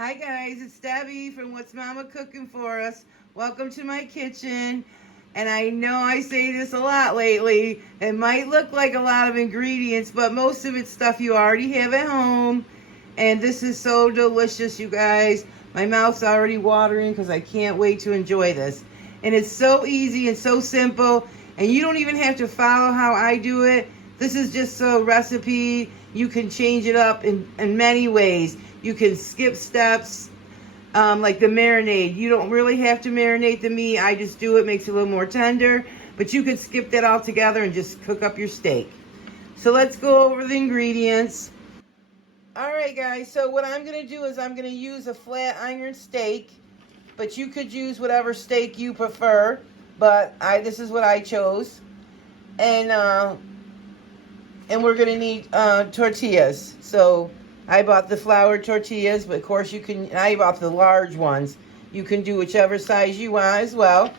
Hi guys, it's Debbie from What's Mama Cooking For Us. Welcome to my kitchen. And I know I say this a lot lately. It might look like a lot of ingredients, but most of it's stuff you already have at home. And this is so delicious, you guys. My mouth's already watering because I can't wait to enjoy this. And it's so easy and so simple. And you don't even have to follow how I do it. This is just a recipe. You can change it up in many ways. You can skip steps, like the marinade. You don't really have to marinate the meat. I just do it, makes it a little more tender. But you can skip that altogether and just cook up your steak. So let's go over the ingredients. All right, guys. So what I'm going to do is I'm going to use a flat iron steak. But you could use whatever steak you prefer. But this is what I chose. And we're going to need tortillas. So I bought the flour tortillas, but of course you can, I bought the large ones. You can do whichever size you want as well.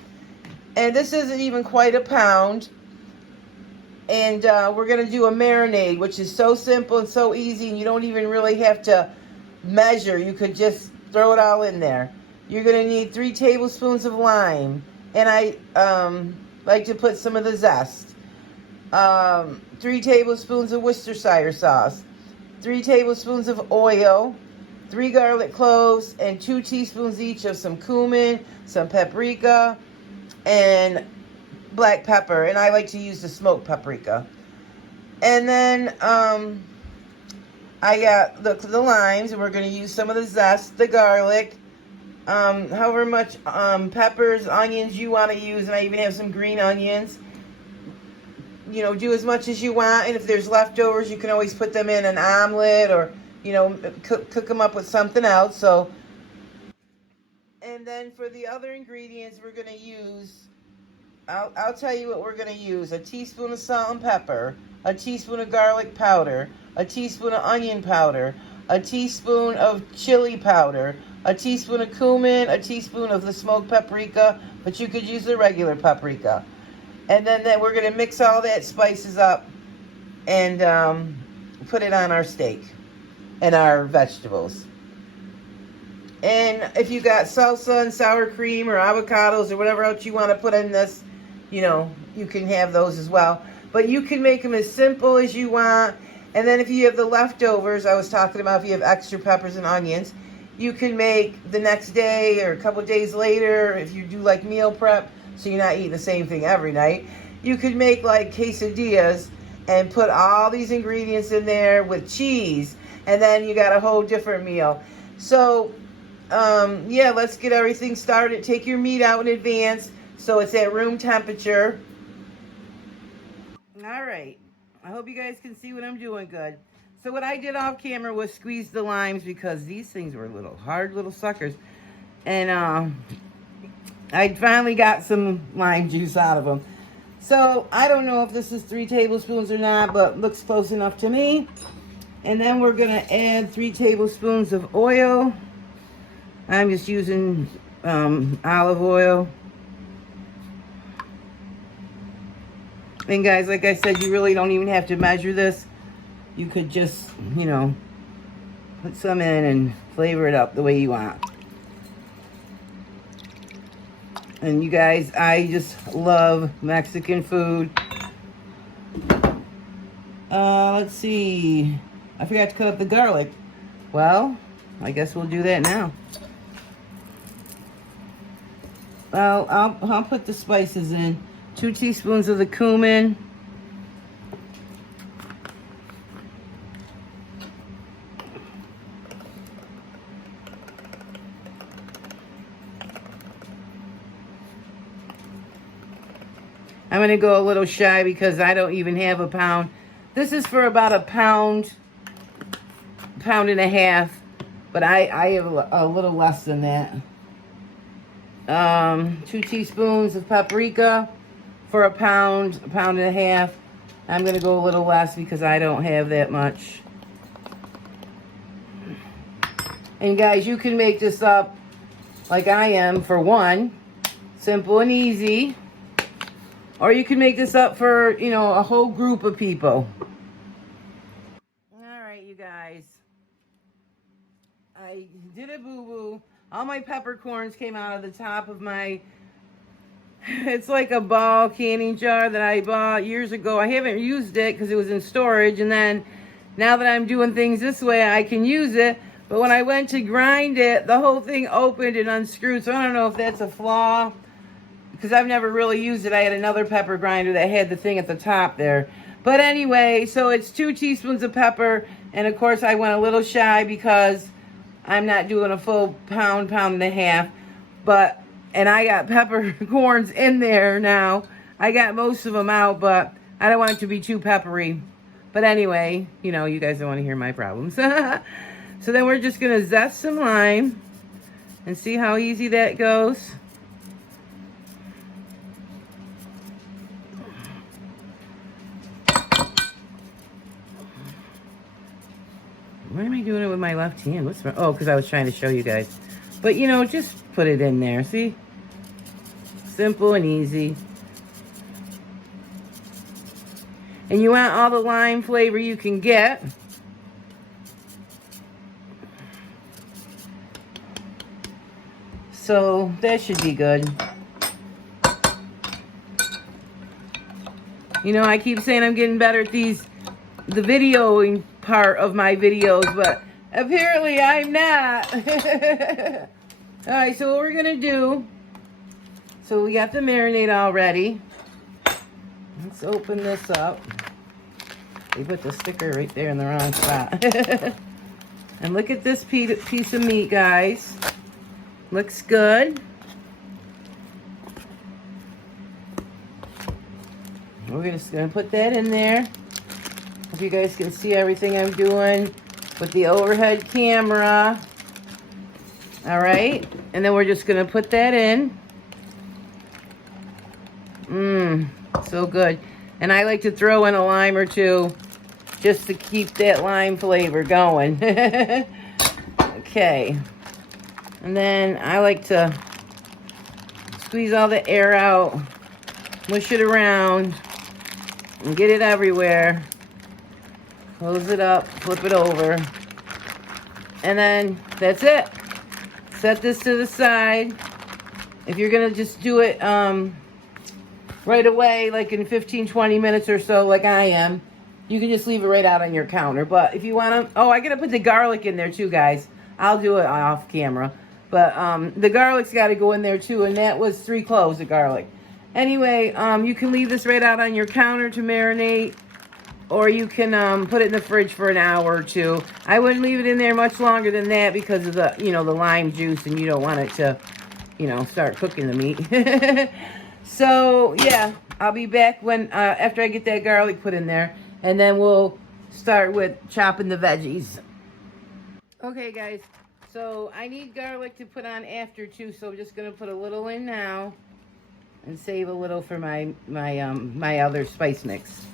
And this isn't even quite a pound. And we're going to do a marinade, which is so simple and so easy, and you don't even really have to measure. You could just throw it all in there. You're going to need 3 tablespoons of lime. And I like to put some of the zest. 3 tablespoons of Worcestershire sauce. 3 tablespoons of oil, 3 garlic cloves, and 2 teaspoons each of some cumin, some paprika, and black pepper. And I like to use the smoked paprika. And then I got the limes, and we're going to use some of the zest, the garlic, however much peppers, onions you want to use, and I even have some green onions. You know, do as much as you want, and if there's leftovers, you can always put them in an omelet or, you know, cook them up with something else. So, and then for the other ingredients, we're going to use, I'll tell you what we're going to use. A teaspoon of salt and pepper, a teaspoon of garlic powder, a teaspoon of onion powder, a teaspoon of chili powder, a teaspoon of cumin, a teaspoon of the smoked paprika, but you could use the regular paprika. And then we're going to mix all that spices up and put it on our steak and our vegetables. And if you got salsa and sour cream or avocados or whatever else you want to put in this, you know, you can have those as well. But you can make them as simple as you want. And then if you have the leftovers, I was talking about if you have extra peppers and onions, you can make the next day or a couple days later if you do like meal prep. So you're not eating the same thing every night. You could make like quesadillas and put all these ingredients in there with cheese. And then you got a whole different meal. So, yeah, let's get everything started. Take your meat out in advance so it's at room temperature. All right. I hope you guys can see what I'm doing good. So what I did off camera was squeeze the limes because these things were little hard little suckers. And I finally got some lime juice out of them. So, I don't know if this is 3 tablespoons or not, but looks close enough to me. And then we're going to add 3 tablespoons of oil. I'm just using olive oil. And guys, like I said, you really don't even have to measure this. You could just, you know, put some in and flavor it up the way you want. And you guys, I just love Mexican food. Let's see. I forgot to cut up the garlic. Well, I guess we'll do that now. Well, I'll put the spices in. 2 teaspoons of the cumin. I'm going to go a little shy because I don't even have a pound. This is for about a pound and a half. But I have a little less than that. 2 teaspoons of paprika for a pound and a half. I'm going to go a little less because I don't have that much. And guys, you can make this up like I am for one. Simple and easy. Or you can make this up for, you know, a whole group of people. All right, you guys. I did a boo-boo. All my peppercorns came out of the top of my, it's like a ball canning jar that I bought years ago. I haven't used it because it was in storage, and then now that I'm doing things this way, I can use it. But when I went to grind it, the whole thing opened and unscrewed. So I don't know if that's a flaw, because I've never really used it. I had another pepper grinder that had the thing at the top there. But anyway, so it's 2 teaspoons of pepper. And of course, I went a little shy because I'm not doing a full pound and a half. But, and I got peppercorns in there now. I got most of them out, but I don't want it to be too peppery. But anyway, you know, you guys don't want to hear my problems. So then we're just going to zest some lime and see how easy that goes. Why am I doing it with my left hand? What's wrong? Oh, because I was trying to show you guys. But, you know, just put it in there. See? Simple and easy. And you want all the lime flavor you can get. So that should be good. You know, I keep saying I'm getting better at the videoing part of my videos, but apparently I'm not. All right, so what we're gonna do, so we got the marinade all ready. Let's open this up. We put the sticker right there in the wrong spot. And look at this piece of meat, guys. Looks good. We're just gonna put that in there. Hope you guys can see everything I'm doing with the overhead camera. All right, and then we're just gonna put that in. So good. And I like to throw in a lime or two just to keep that lime flavor going. Okay. And then I like to squeeze all the air out, mush it around, and get it everywhere. Close it up, flip it over. And then that's it. Set this to the side. If you're going to just do it right away, like in 15-20 minutes or so, like I am, you can just leave it right out on your counter. But if you want to, oh, I got to put the garlic in there too, guys. I'll do it off camera. But the garlic's got to go in there too, and that was 3 cloves of garlic. Anyway, you can leave this right out on your counter to marinate, or you can put it in the fridge for an hour or 2. I wouldn't leave it in there much longer than that because of the, you know, the lime juice, and you don't want it to, you know, start cooking the meat. So yeah, I'll be back when after I get that garlic put in there, and then we'll start with chopping the veggies. Okay, guys. So I need garlic to put on after too, so I'm just gonna put a little in now and save a little for my other spice mix.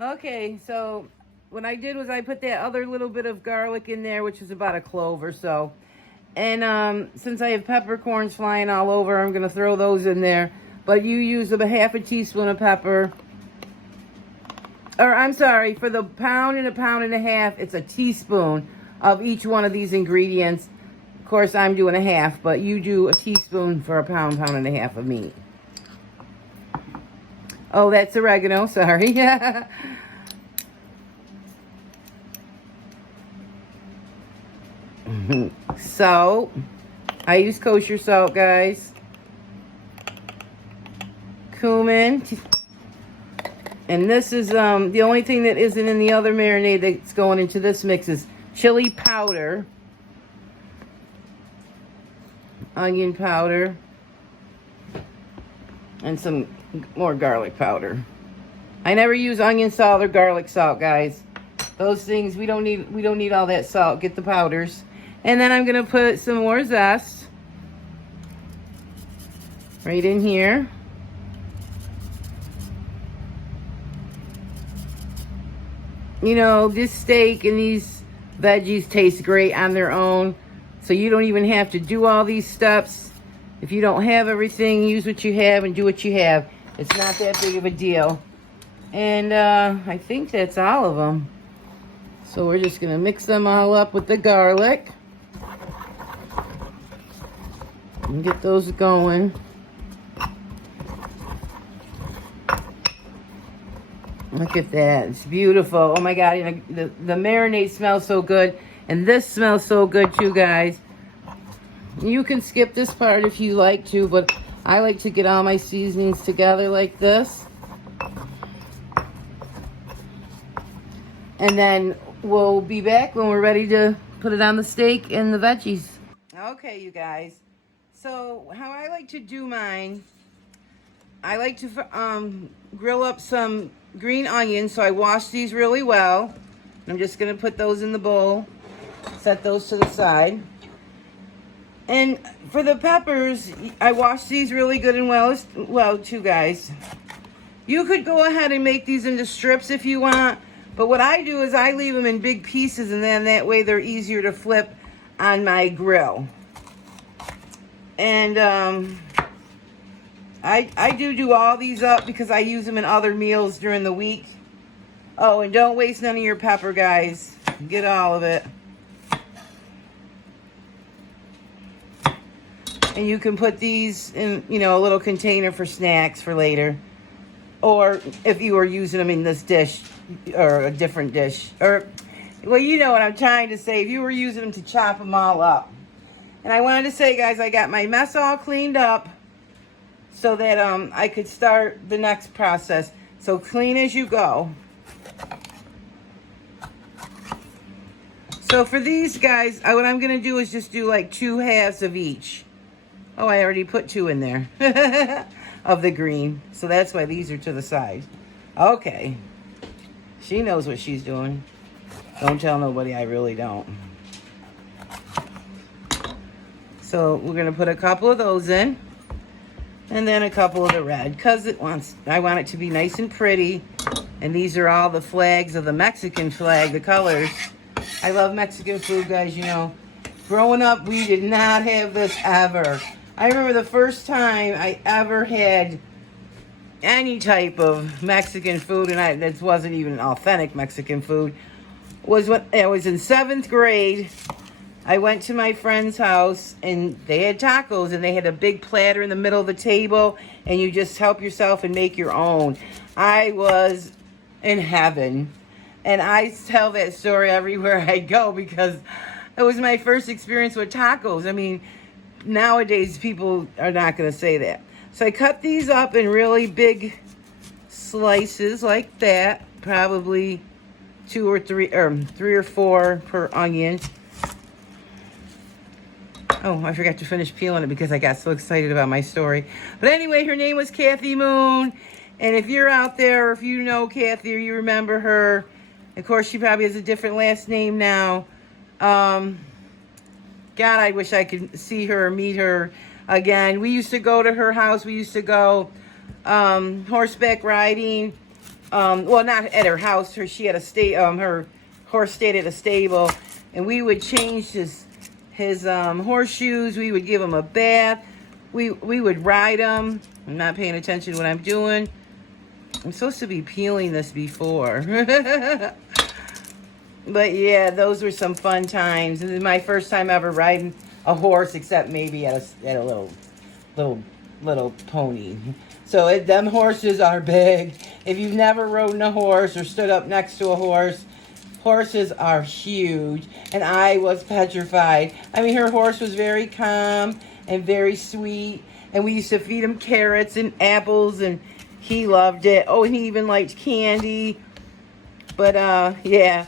Okay, so what I did was I put that other little bit of garlic in there, which is about a clove or so. And since I have peppercorns flying all over, I'm gonna throw those in there. But you use about half a teaspoon of pepper. Or I'm sorry, for the pound and a half, it's a teaspoon of each one of these ingredients. Of course, I'm doing a half, but you do a teaspoon for a pound and a half of meat. Oh, that's oregano, sorry. Salt. I use kosher salt, guys. Cumin. And this is the only thing that isn't in the other marinade that's going into this mix is chili powder, onion powder, and some more garlic powder. I never use onion salt or garlic salt, guys. Those things we don't need all that salt. Get the powders. And then I'm gonna put some more zest right in here. You know, this steak and these veggies taste great on their own, so you don't even have to do all these steps. If you don't have everything, use what you have and do what you have. It's not that big of a deal. And I think that's all of them. So we're just gonna mix them all up with the garlic. And get those going. Look at that. It's beautiful. Oh my God. You know, the marinade smells so good. And this smells so good too, guys. You can skip this part if you like to, but I like to get all my seasonings together like this. And then we'll be back when we're ready to put it on the steak and the veggies. Okay, you guys. So how I like to do mine, I like to grill up some green onions. So I wash these really well. I'm just going to put those in the bowl. Set those to the side. And for the peppers, I wash these really good and well too, guys. You could go ahead and make these into strips if you want. But what I do is I leave them in big pieces, and then that way they're easier to flip on my grill. And I do all these up because I use them in other meals during the week. Oh, and don't waste none of your pepper, guys. Get all of it. And you can put these in, you know, a little container for snacks for later. Or if you were using them in this dish or a different dish. Or, well, you know what I'm trying to say. If you were using them to chop them all up. And I wanted to say, guys, I got my mess all cleaned up so that I could start the next process. So clean as you go. So for these guys, what I'm going to do is just do like 2 halves of each. Oh, I already put 2 in there of the green. So that's why these are to the side. Okay. She knows what she's doing. Don't tell nobody, I really don't. So we're going to put a couple of those in. And then a couple of the red. Because I want it to be nice and pretty. And these are all the flags of the Mexican flag, the colors. I love Mexican food, guys, you know. Growing up, we did not have this ever. I remember the first time I ever had any type of Mexican food, and this wasn't even authentic Mexican food, was when I was in 7th grade. I went to my friend's house, and they had tacos, and they had a big platter in the middle of the table, and you just help yourself and make your own. I was in heaven, and I tell that story everywhere I go because it was my first experience with tacos. I mean, nowadays, people are not going to say that. So I cut these up in really big slices like that. Probably 2 or 3, or 3 or 4 per onion. Oh, I forgot to finish peeling it because I got so excited about my story. But anyway, her name was Kathy Moon. And if you're out there, or if you know Kathy or you remember her, of course, she probably has a different last name now. God, I wish I could see her or meet her again. We used to go to her house. We used to go horseback riding. Well, not at her house. She had her horse stayed at a stable, and we would change his horseshoes. We would give him a bath. We would ride him. I'm not paying attention to what I'm doing. I'm supposed to be peeling this before. But yeah, those were some fun times. This is my first time ever riding a horse, except maybe at a little pony. So them horses are big. If you've never ridden a horse or stood up next to a horse, horses are huge. And I was petrified. I mean, her horse was very calm and very sweet. And we used to feed him carrots and apples, and he loved it. Oh, and he even liked candy. But yeah.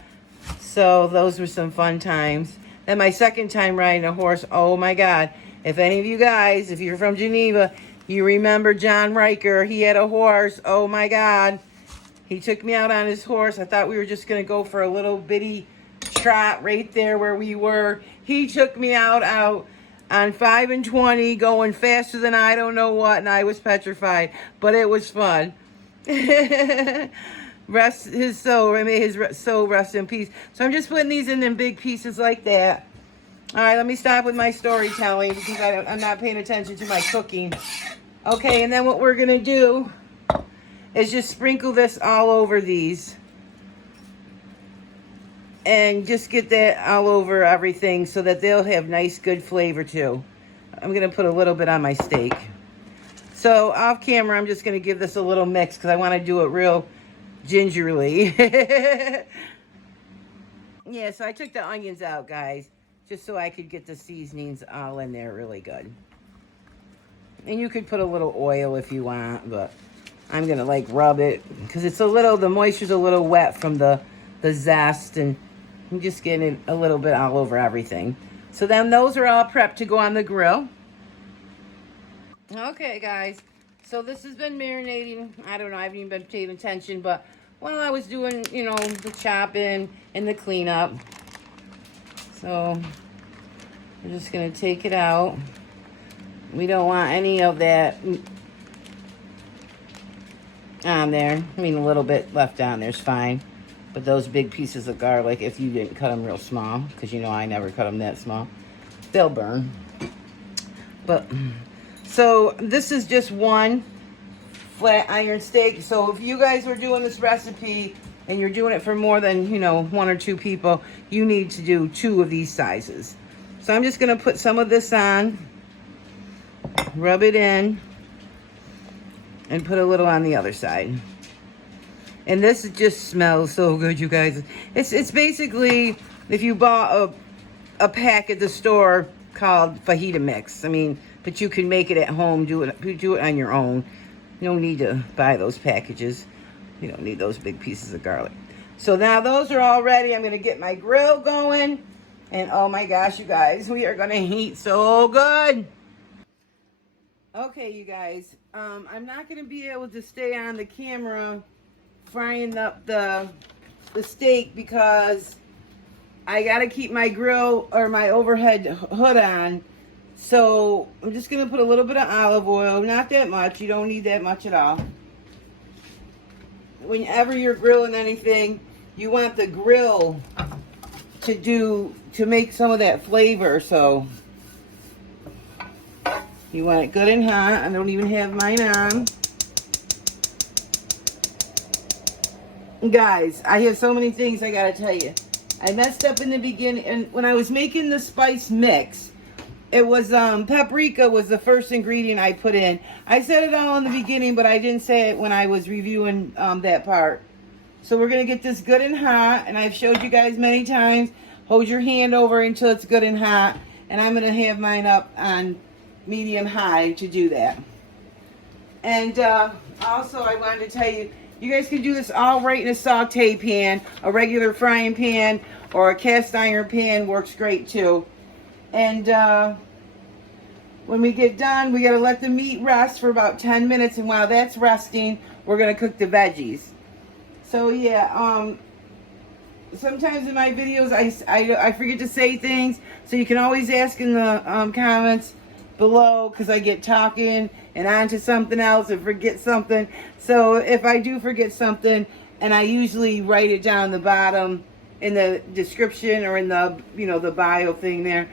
So those were some fun times. Then my second time riding a horse, oh my God. If any of you guys, if you're from Geneva, you remember John Riker, he had a horse. Oh my God. He took me out on his horse. I thought we were just going to go for a little bitty trot right there where we were. He took me out on 5 and 20, going faster than I don't know what, and I was petrified. But it was fun. Rest his soul, may his soul rest in peace. So I'm just putting these in big pieces like that. All right, let me stop with my storytelling because I'm not paying attention to my cooking. Okay, and then what we're going to do is just sprinkle this all over these. And just get that all over everything so that they'll have nice, good flavor too. I'm going to put a little bit on my steak. So off camera, I'm just going to give this a little mix because I want to do it real gingerly. Yeah, so I took the onions out, guys, just so I could get the seasonings all in there really good. And you could put a little oil if you want, but I'm going to like rub it because it's a little, the moisture's a little wet from the zest, and I'm just getting it a little bit all over everything. So then those are all prepped to go on the grill. Okay, guys, so this has been marinating. I don't know, I haven't even been paying attention, but while I was doing, you know, the chopping and the cleanup. So we're just going to take it out. We don't want any of that on there. I mean, a little bit left on there's fine. But those big pieces of garlic, if you didn't cut them real small, because you know I never cut them that small, they'll burn. But, so this is just one flat iron steak. So if you guys were doing this recipe and you're doing it for more than, you know, 1 or 2 people, you need to do 2 of these sizes. So I'm just going to put some of this on, rub it in, and put a little on the other side. And this just smells so good, you guys. It's basically, if you bought a pack at the store called fajita mix. I mean, but you can make it at home, do it on your own. You don't need to buy those packages. You don't need those big pieces of garlic. So now those are all ready. I'm going to get my grill going. And oh my gosh, you guys, we are going to eat so good. Okay, you guys, I'm not going to be able to stay on the camera frying up the steak because I got to keep my grill or my overhead hood on. So I'm just going to put a little bit of olive oil, not that much. You don't need that much at all. Whenever you're grilling anything, you want the grill to make some of that flavor. So you want it good and hot. I don't even have mine on. Guys, I have so many things I got to tell you. I messed up in the beginning, and when I was making the spice mix, it was paprika was the first ingredient I put in. I said it all in the beginning, but I didn't say it when I was reviewing that part. So we're going to get this good and hot, and I've showed you guys many times. Hold your hand over until it's good and hot, and I'm going to have mine up on medium high to do that. And also I wanted to tell you, you guys can do this all right in a saute pan. A regular frying pan or a cast iron pan works great too. And when we get done, we got to let the meat rest for about 10 minutes. And while that's resting, we're going to cook the veggies. So yeah, sometimes in my videos I forget to say things. So you can always ask in the comments below, because I get talking and on to something else and forget something. So if I do forget something, and I usually write it down the bottom in the description or in the, you know, the bio thing there,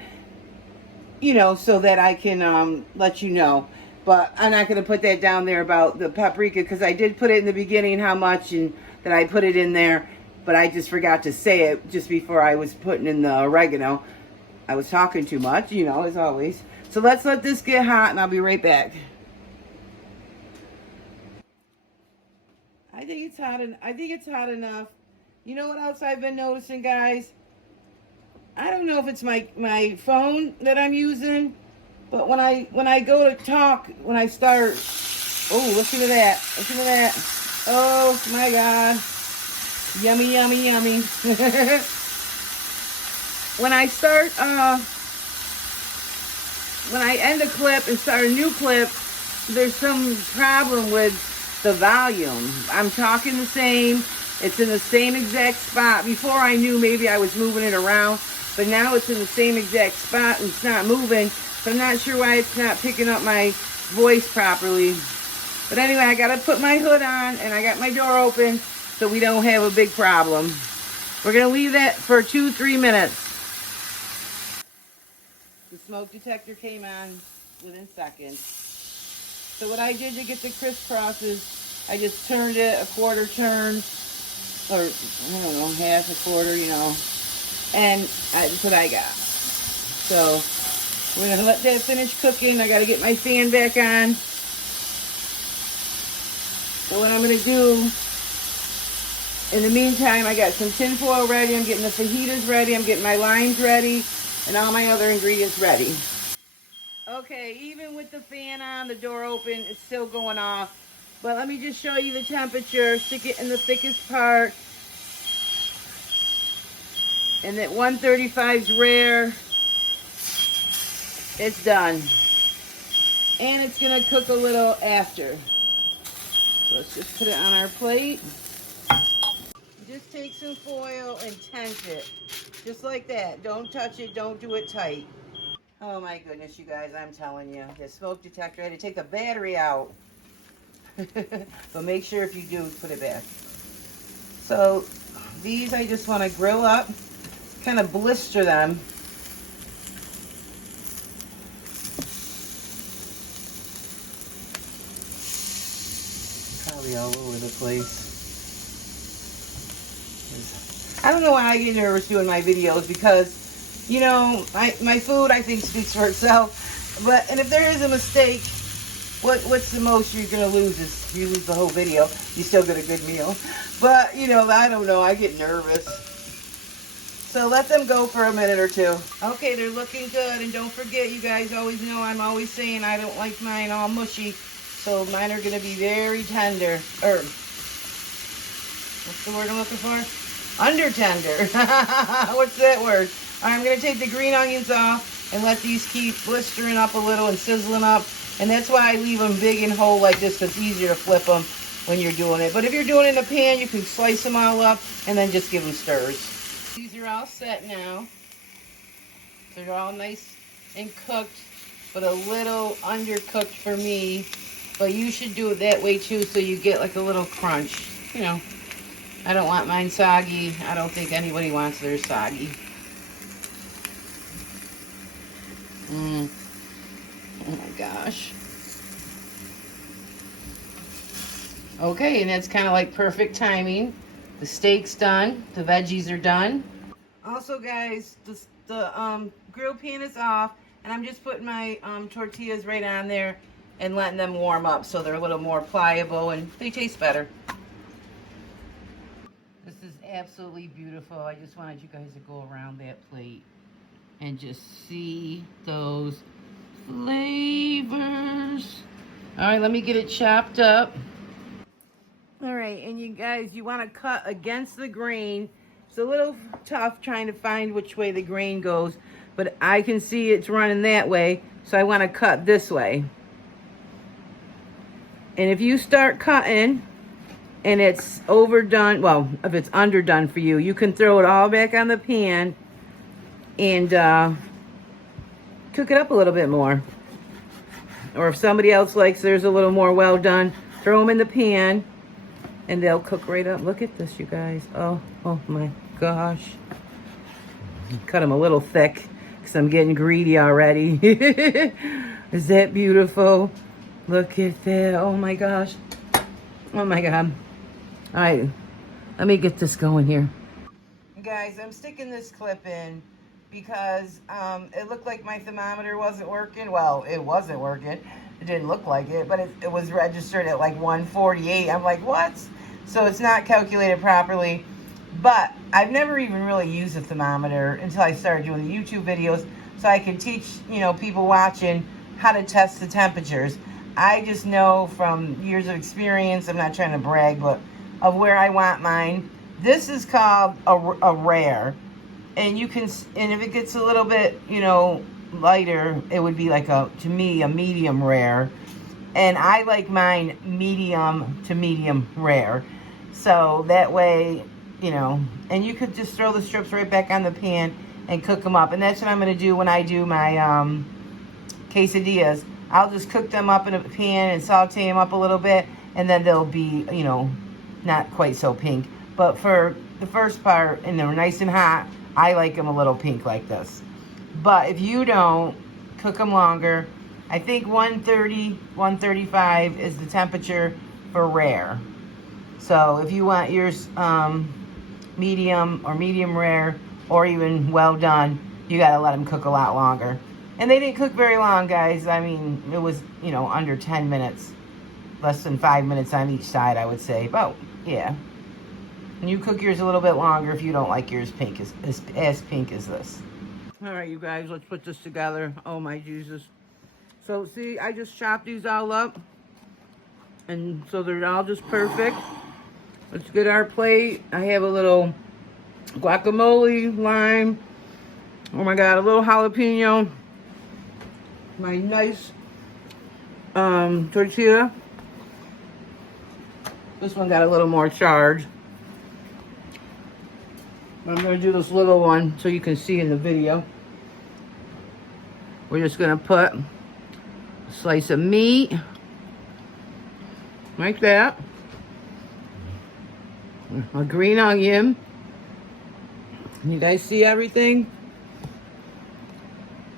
you know, so that I can let you know. But I'm not going to put that down there about the paprika, because I did put it in the beginning how much and that I put it in there, but I just forgot to say it just before I was putting in the oregano. I was talking too much, you know, as always. So let's let this get hot, and I'll be right back. I think it's hot. I think it's hot enough. You know what else I've been noticing, guys? I don't know if it's my phone that I'm using, but when I go to talk, when I start, oh, listen to that! Listen to that! Oh my God! Yummy, yummy, yummy! When I start, when I end a clip and start a new clip, there's some problem with the volume. I'm talking the same. It's in the same exact spot. Before I knew maybe I was moving it around, but now it's in the same exact spot and it's not moving. So I'm not sure why it's not picking up my voice properly. But anyway, I got to put my hood on and I got my door open so we don't have a big problem. We're going to leave that for 2-3 minutes. The smoke detector came on within seconds. So what I did to get the crisscrosses, I just turned it a quarter turn, or I don't know, half a quarter, you know, and that's what I got. So We're gonna let that finish cooking. I gotta get my fan back on. So what I'm gonna do, in the meantime, I got some tin foil ready. I'm getting the fajitas ready. I'm getting my limes ready and all my other ingredients ready. Okay, even with the fan on, the door open, it's still going off. But let me just show you the temperature. Stick it in the thickest part. And that 135's rare. It's done. And it's gonna cook a little after. So let's just put it on our plate. Just take some foil and tent it. Just like that. Don't touch it, don't do it tight. Oh my goodness, you guys, I'm telling you. The smoke detector, I had to take the battery out. But make sure if you do, put it back. So these I just want to grill up, kind of blister them. Probably all over the place. I don't know why I get nervous doing my videos because, you know, my food I think speaks for itself. But, and if there is a mistake, what's the most you're going to lose is you lose the whole video. You still get a good meal. But, you know, I don't know. I get nervous. So let them go for a minute or two. Okay, they're looking good. And don't forget, you guys always know I'm always saying I don't like mine all mushy. So mine are going to be very tender. What's the word I'm looking for? Under tender. What's that word? I'm going to take the green onions off and let these keep blistering up a little and sizzling up. And that's why I leave them big and whole like this, because it's easier to flip them when you're doing it. But if you're doing it in a pan, you can slice them all up and then just give them stirs. These are all set now. They're all nice and cooked, but a little undercooked for me. But you should do it that way too, so you get like a little crunch. You know, I don't want mine soggy. I don't think anybody wants theirs soggy. Oh my gosh. Okay, and that's kind of like perfect timing. The steak's done. The veggies are done. Also, guys, the grill pan is off, and I'm just putting my tortillas right on there and letting them warm up so they're a little more pliable and they taste better. This is absolutely beautiful. I just wanted you guys to go around that plate and just see those flavors. All right, let me get it chopped up. All right, and you guys, you want to cut against the grain. It's a little tough trying to find which way the grain goes, but I can see it's running that way, so I want to cut this way. And if you start cutting and it's overdone, well, if it's underdone for you, you can throw it all back on the pan and cook it up a little bit more. Or if somebody else likes theirs a little more well done, throw them in the pan and they'll cook right up. Look at this, you guys. Oh my gosh. Cut them a little thick because I'm getting greedy already. Is that beautiful? Look at that. Oh my gosh. Oh my God. All right, let me get this going here. Guys, I'm sticking this clip in because it looked like my thermometer wasn't working. Well, it wasn't working. It didn't look like it, but it was registered at like 148. I'm like, what? So it's not calculated properly. But I've never even really used a thermometer until I started doing the YouTube videos, so I can teach, you know, people watching how to test the temperatures. I just know from years of experience, I'm not trying to brag, but of where I want mine. This is called a rare. And you can, and if it gets a little bit, you know, lighter, it would be like to me, a medium rare. And I like mine medium to medium rare. So that way, you know, and you could just throw the strips right back on the pan and cook them up. And that's what I'm going to do when I do my quesadillas. I'll just cook them up in a pan and saute them up a little bit, and then they'll be, you know, not quite so pink. But for the first part, and they're nice and hot, I like them a little pink like this. But if you don't, cook them longer. I think 130, 135 is the temperature for rare. So if you want yours medium or medium rare or even well done, you got to let them cook a lot longer. And they didn't cook very long, guys. I mean, it was, you know, under 10 minutes. Less than 5 minutes on each side, I would say. But, yeah. And you cook yours a little bit longer if you don't like yours pink as pink as this. All right, you guys, let's put this together. Oh, my Jesus. So, see, I just chopped these all up. And so they're all just perfect. Let's get our plate. I have a little guacamole, lime. Oh, my God, a little jalapeno. My nice tortilla. This one got a little more charge. I'm going to do this little one so you can see in the video. We're just going to put a slice of meat. Like that. A green onion. You guys see everything?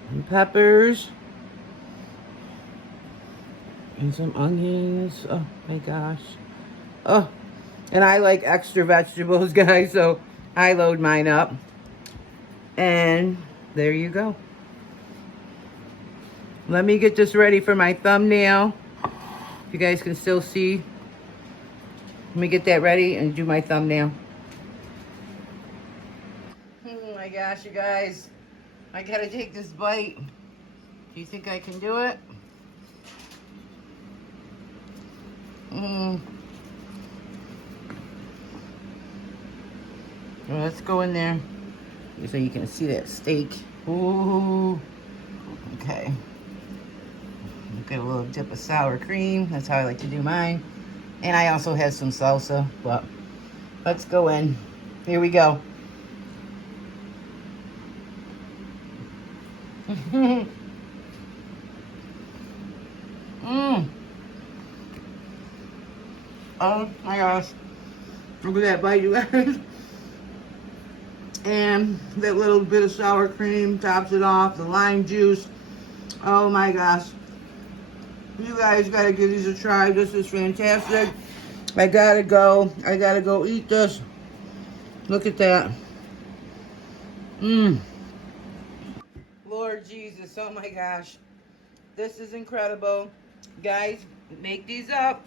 And peppers. And some onions. Oh my gosh. Oh, and I like extra vegetables, guys, so I load mine up. And there you go. Let me get this ready for my thumbnail. If you guys can still see. Let me get that ready and do my thumbnail. Oh my gosh, you guys. I gotta take this bite. Do you think I can do it? Well, let's go in there so you can see that steak. Ooh. Okay. Get a little dip of sour cream. That's how I like to do mine. And I also have some salsa, but let's go in. Here we go. Oh my gosh. Look at that bite, you guys. And that little bit of sour cream tops it off. The lime juice. Oh my gosh. You guys gotta give these a try. This is fantastic. I gotta go eat this. Look at that. Lord Jesus, oh my gosh. This is incredible. Guys, make these up.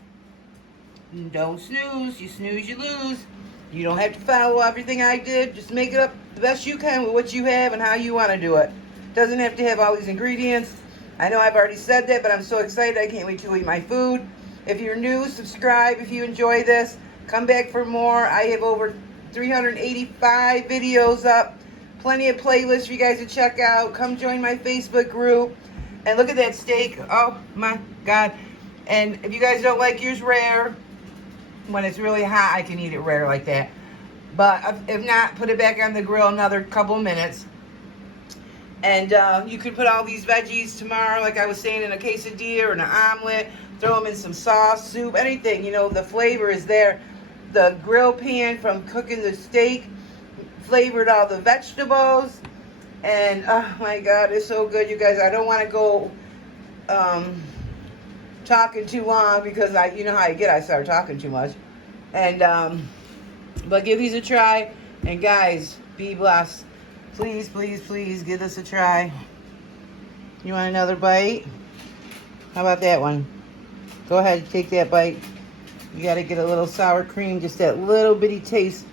Don't snooze. You snooze, you lose. You don't have to follow everything I did. Just make it up the best you can with what you have and how you want to do it. Doesn't have to have all these ingredients. I know I've already said that, but I'm so excited. I can't wait to eat my food. If you're new, subscribe if you enjoy this. Come back for more. I have over 385 videos up. Plenty of playlists for you guys to check out. Come join my Facebook group. And look at that steak. Oh, my God. And if you guys don't like yours rare, when it's really hot, I can eat it rare like that. But if not, put it back on the grill another couple minutes. And you can put all these veggies tomorrow, like I was saying, in a quesadilla or an omelet. Throw them in some sauce, soup, anything. You know, the flavor is there. The grill pan from cooking the steak flavored all the vegetables. And, oh, my God, it's so good, you guys. I don't want to go talking too long because you know how I get. I start talking too much. And, but give these a try. And, guys, be blessed. Please, please, please give this a try. You want another bite? How about that one? Go ahead, take that bite. You got to get a little sour cream, just that little bitty taste.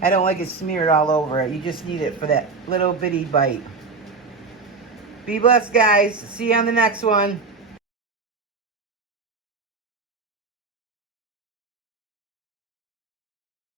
I don't like it smeared all over it. You just need it for that little bitty bite. Be blessed, guys. See you on the next one.